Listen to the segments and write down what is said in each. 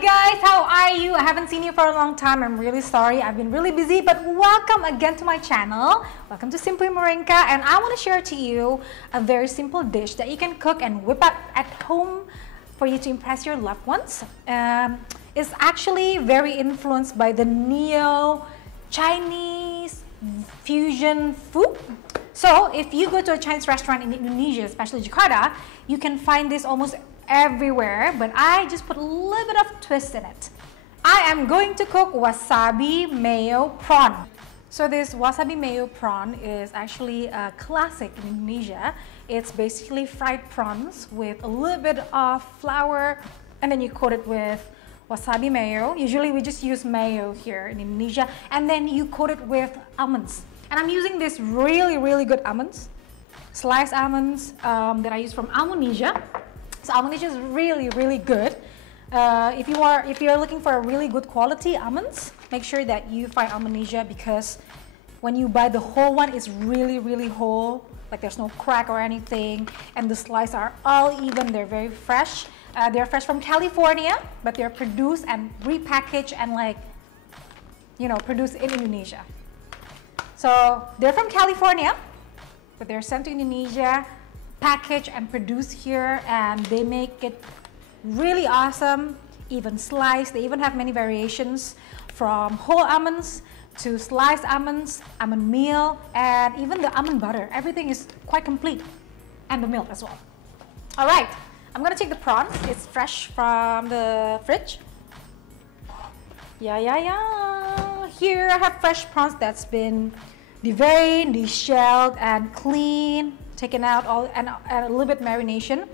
guys, how are you? I haven't seen you for a long time. I'm really sorry. I've been really busy, but welcome again to my channel. Welcome to Simply Marinka, and I want to share to you a very simple dish that you can cook and whip up at home for you to impress your loved ones. It's actually very influenced by the neo-Chinese fusion food. So if you go to a Chinese restaurant in Indonesia, especially Jakarta, you can find this almost everywhere, but I just put a little bit of twist in it. I am going to cook wasabi mayo prawn. So this wasabi mayo prawn is actually a classic in Indonesia. It's basically fried prawns with a little bit of flour, and then you coat it with wasabi mayo. Usually we just use mayo here in Indonesia, and then you coat it with almonds. And I'm using this really good almonds, sliced almonds that I use from Almonisia. So Almonisia is really good. If you're looking for a really good quality almonds, make sure that you find Almonisia, because when you buy the whole one, it's really whole. Like there's no crack or anything, and the slices are all even. They're very fresh. They're fresh from California, but they're produced and repackaged and produced in Indonesia. So they're from California, but they're sent to Indonesia, packaged and produced here, and they make it really awesome. Even sliced. They even have many variations, from whole almonds to sliced almonds, almond meal, and even the almond butter. Everything is quite complete, and the milk as well. All right, I'm gonna take the prawn. It's fresh from the fridge. Yeah. Here I have fresh prawns that's been deveined, deshelled, and cleaned, taken out all, and a little bit marination.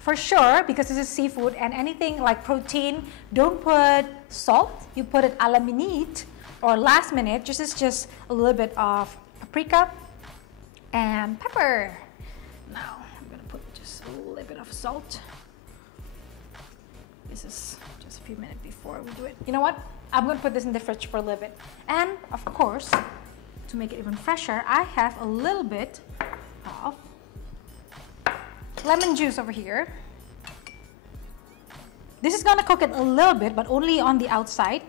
For sure, because this is seafood, and anything like protein, don't put salt. You put it a la minute or last minute. Just a little bit of paprika and pepper. Now I'm gonna put just a little bit of salt. This is just a few minutes before we do it. You know what? I'm gonna put this in the fridge for a little bit. And of course, to make it even fresher, I have a little bit of lemon juice over here. This is gonna cook it a little bit, but only on the outside.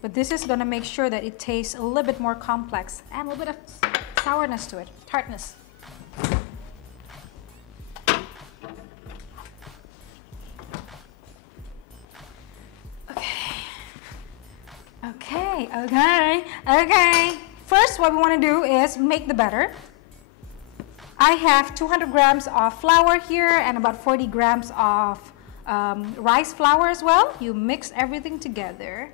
But this is gonna make sure that it tastes a little bit more complex and a little bit of sourness to it, tartness. Okay. First, what we want to do is make the batter. I have 200 grams of flour here and about 40 grams of rice flour as well. You mix everything together.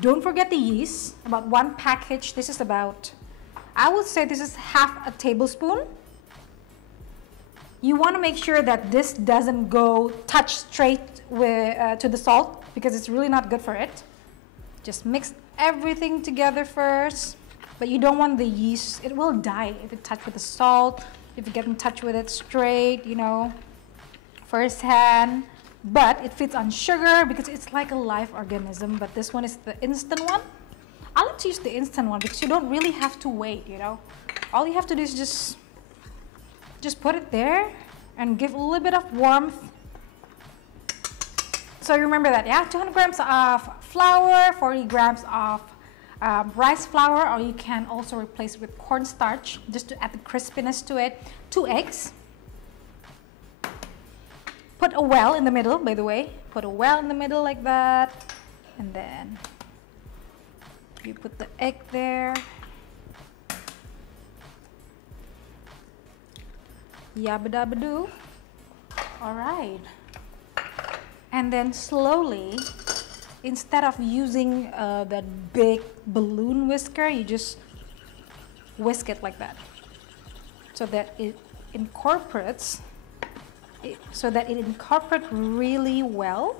Don't forget the yeast. About one package. This is about, I would say this is half a tablespoon. You want to make sure that this doesn't go touch straight to the salt, because it's really not good for it. Just mix everything together first. But you don't want the yeast. It will die if it touches with the salt, if you get in touch with it straight, first hand. But it feeds on sugar because it's like a live organism. But this one is the instant one. I like to use the instant one because you don't really have to wait, All you have to do is just put it there and give a little bit of warmth. So remember that, yeah? 200 grams of flour, 40 grams of rice flour, or you can also replace it with cornstarch just to add the crispiness to it. 2 eggs. Put a well in the middle, by the way. Put a well in the middle like that. And then you put the egg there. Yabba-dabba-doo. All right. And then slowly, instead of using that big balloon whisker, you just whisk it like that, so that it incorporates really well.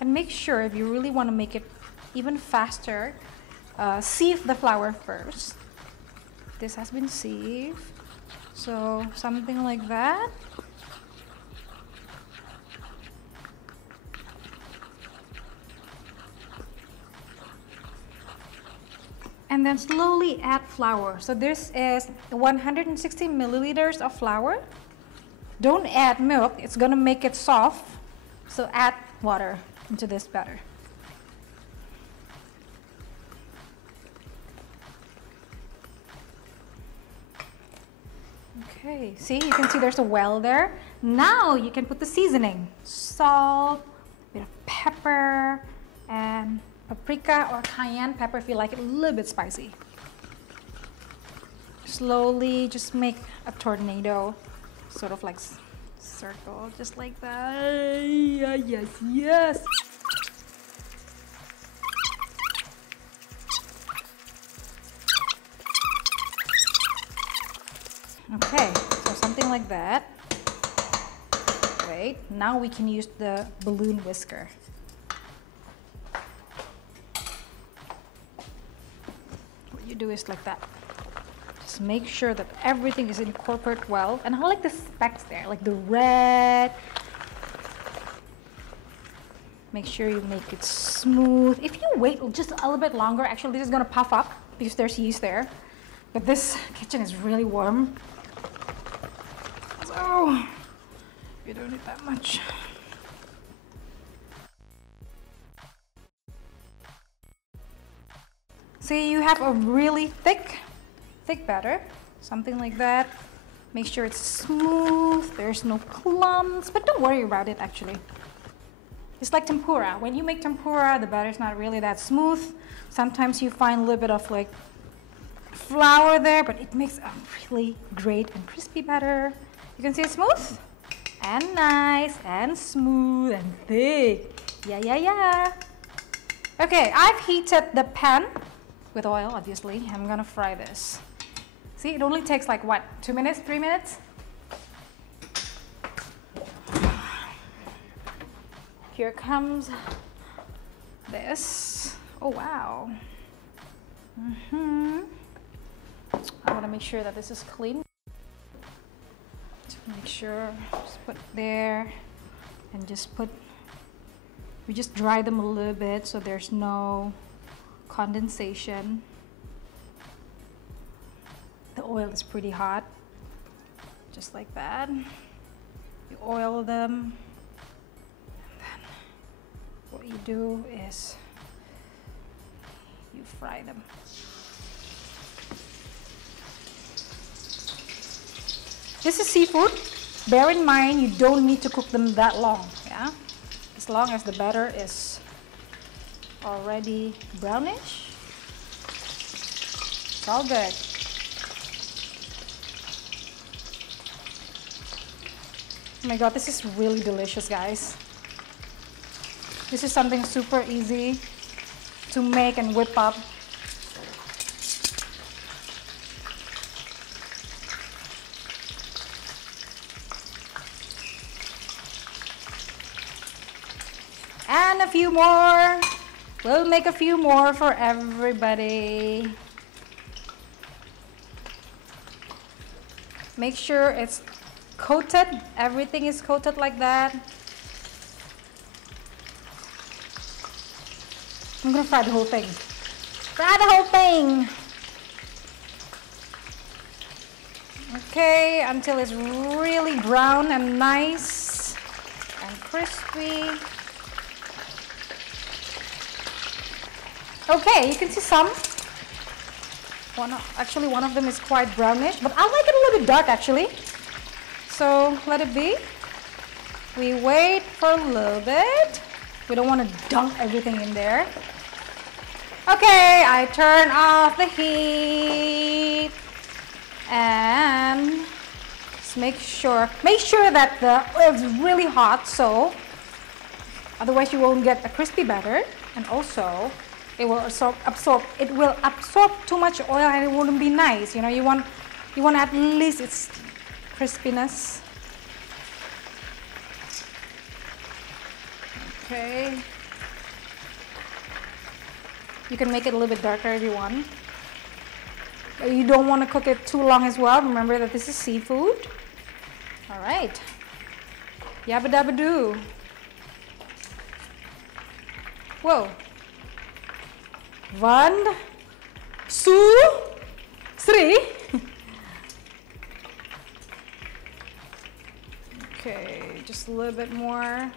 And make sure, if you really want to make it even faster, sieve the flour first. This has been sieved, so something like that. And then slowly add flour. So this is 160 milliliters of flour. Don't add milk, it's gonna make it soft. So add water into this batter. Okay, see, you can see there's a well there. Now you can put the seasoning. Salt, a bit of pepper, and paprika or cayenne pepper if you like it a little bit spicy. Slowly just make a tornado, sort of like circle, just like that. Yes, yes. Okay, so something like that. Wait, now we can use the balloon whisker. What you do is like that. Just make sure that everything is incorporated well. And I like the specks there, like the red. Make sure you make it smooth. If you wait just a little bit longer, actually this is gonna puff up because there's yeast there. But this kitchen is really warm. So you don't need that much. See, you have a really thick batter, something like that. Make sure it's smooth, there's no clumps, but don't worry about it actually. It's like tempura. When you make tempura, the batter is not really that smooth. Sometimes you find a little bit of like flour there, but it makes a really great and crispy batter. You can see it's smooth and nice and smooth and thick. Yeah. Okay, I've heated the pan with oil, obviously. I'm gonna fry this. See, it only takes like what, 2 minutes, 3 minutes? Here comes this. Oh wow. I want to make sure that this is clean. Make sure, just put there and we just dry them a little bit so there's no condensation. The oil is pretty hot, just like that. You oil them, and then what you do is you fry them. This is seafood. Bear in mind, you don't need to cook them that long, yeah? As long as the batter is already brownish, it's all good. Oh my God, this is really delicious, guys. This is something super easy to make and whip up. And a few more. We'll make a few more for everybody. Make sure it's coated. Everything is coated like that. I'm gonna fry the whole thing. Fry the whole thing. Okay, until it's really brown and nice and crispy. Okay, you can see some. Actually, one of them is quite brownish, but I like it a little bit dark actually. So let it be. We wait for a little bit. We don't want to dunk everything in there. Okay, I turn off the heat and just make sure that the oil is really hot, so otherwise you won't get a crispy batter, and also it will absorb too much oil and it wouldn't be nice. You know, you want at least its crispiness. Okay. You can make it a little bit darker if you want. You don't want to cook it too long as well. Remember that this is seafood. All right. Yabba dabba doo. Whoa. 1, 2, 3. Just a little bit more.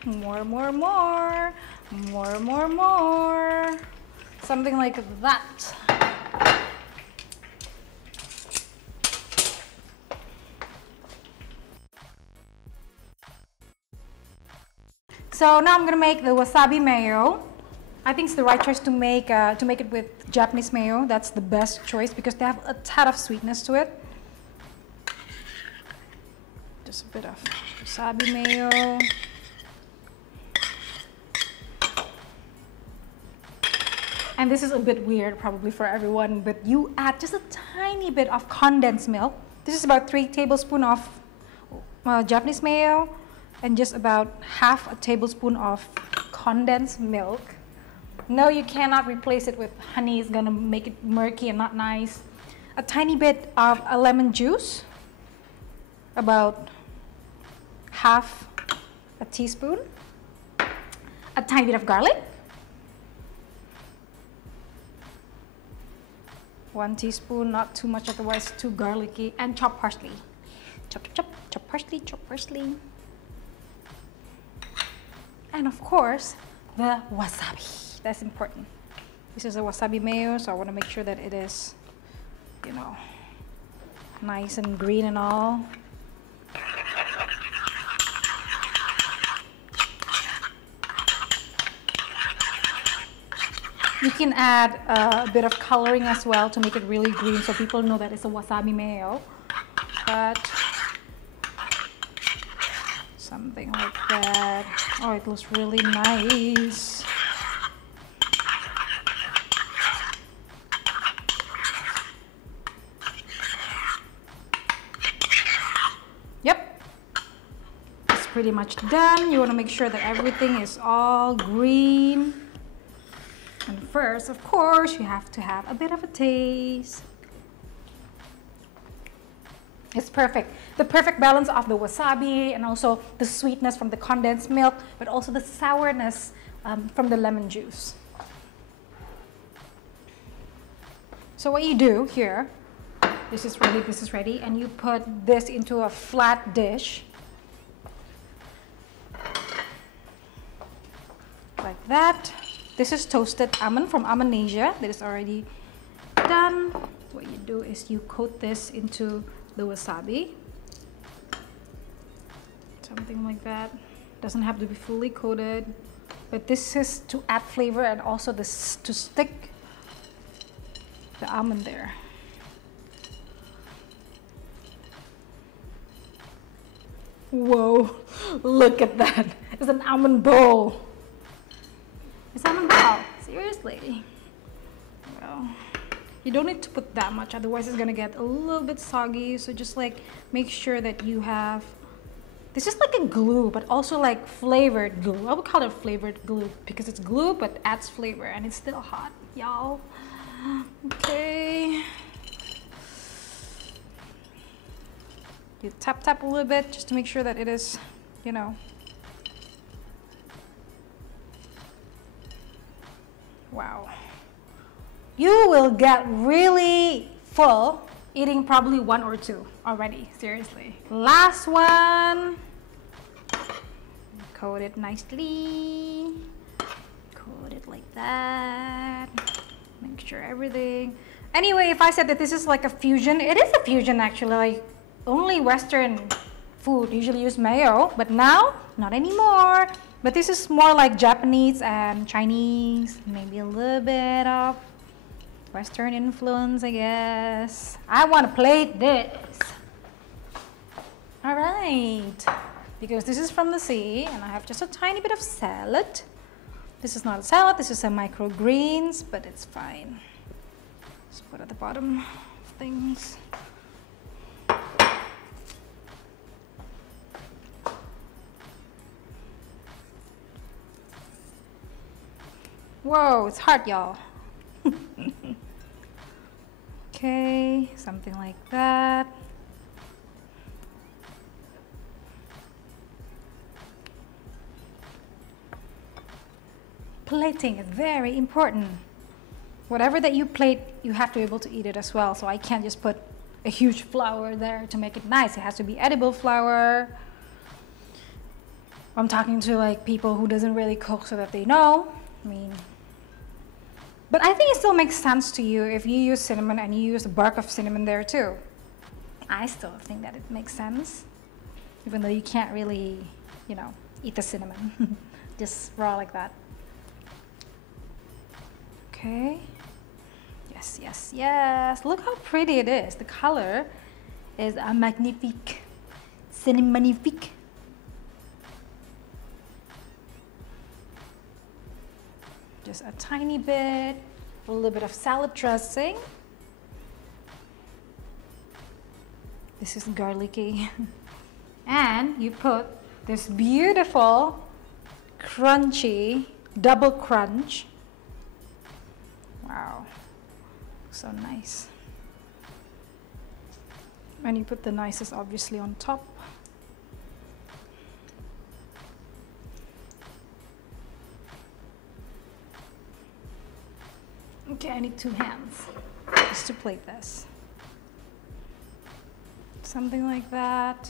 Something like that. So now I'm gonna make the wasabi mayo. I think it's the right choice to make it with Japanese mayo. That's the best choice because they have a ton of sweetness to it. Just a bit of wasabi mayo. And this is a bit weird probably for everyone, but you add just a tiny bit of condensed milk. This is about 3 tablespoons of Japanese mayo and just about half a tablespoon of condensed milk. No, you cannot replace it with honey. It's gonna make it murky and not nice. A tiny bit of a lemon juice, about half a teaspoon. A tiny bit of garlic. 1 teaspoon, not too much, otherwise too garlicky, and chopped parsley. Chop parsley, chop parsley. And of course, the wasabi. That's important. This is a wasabi mayo, so I want to make sure that it is, you know, nice and green and all. You can add a bit of coloring as well to make it really green so people know that it's a wasabi mayo. But something like that. Oh, it looks really nice. Yep. It's pretty much done. You want to make sure that everything is all green. And first, of course, you have to have a bit of a taste. It's perfect. The perfect balance of the wasabi and also the sweetness from the condensed milk, but also the sourness from the lemon juice. So what you do here, this is ready, and you put this into a flat dish. Like that. This is toasted almond from Asia that is already done. What you do is you coat this into the wasabi. Something like that. Doesn't have to be fully coated, but this is to add flavor and also this to stick the almond there. Whoa, look at that. It's an almond bowl. It's almond bowl, seriously. Well, you don't need to put that much, otherwise it's gonna get a little bit soggy. So just like make sure that you have, this is like a glue, but also like flavored glue. I would call it flavored glue because it's glue, but adds flavor and it's still hot, y'all. Okay. You tap a little bit just to make sure that it is, you know. Wow. You will get really full eating probably 1 or 2 already, seriously. Last one. Coat it nicely. Coat it like that. Make sure everything. Anyway, if I said that this is like a fusion, it is a fusion actually. Like only Western food usually use mayo, but now not anymore. But this is more like Japanese and Chinese, maybe a little bit of Western influence, I guess. I want to plate this. All right, because this is from the sea and I have just a tiny bit of salad. This is not a salad, this is a microgreens, but it's fine. Just put at the bottom of things. Whoa, it's hard, y'all. Okay, something like that. Plating is very important. Whatever that you plate, you have to be able to eat it as well. So I can't just put a huge flower there to make it nice. It has to be edible flour. I'm talking to like people who doesn't really cook so that they know. I mean, but I think it still makes sense to you if you use cinnamon and you use the bark of cinnamon there too. I still think that it makes sense, even though you can't really, you know, eat the cinnamon just raw like that. Okay. Yes, yes, yes. Look how pretty it is. The color is magnifique, cinnamonifique. Just a tiny bit, a little bit of salad dressing. This is garlicky. And you put this beautiful, crunchy, double crunch. Wow, so nice. And you put the nicest obviously on top. Okay, I need 2 hands just to plate this. Something like that.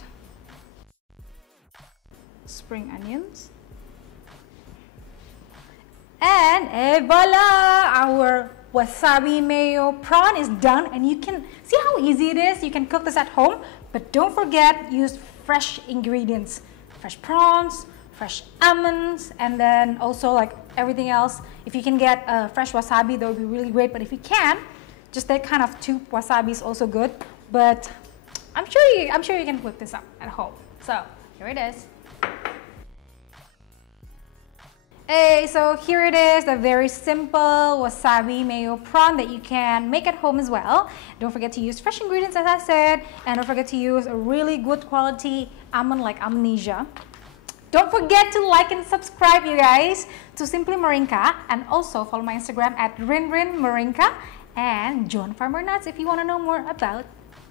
Spring onions. And voila! Our wasabi mayo prawn is done, and you can see how easy it is. You can cook this at home, but don't forget, use fresh ingredients. Fresh prawns, fresh almonds, and then also like everything else. If you can get fresh wasabi, that would be really great, but if you can, just that kind of tube wasabi is also good. But I'm sure you can whip this up at home. So here it is. Hey, so here it is, a very simple wasabi mayo prawn that you can make at home as well. Don't forget to use fresh ingredients, as I said, and don't forget to use a really good quality almond like Amnesia. Don't forget to like and subscribe, you guys, to Simply Marinka, and also follow my Instagram at rinrinmarinka, and join Farmer Nuts if you want to know more about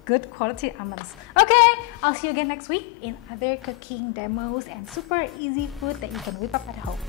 good quality almonds. Okay, I'll see you again next week in other cooking demos and super easy food that you can whip up at home.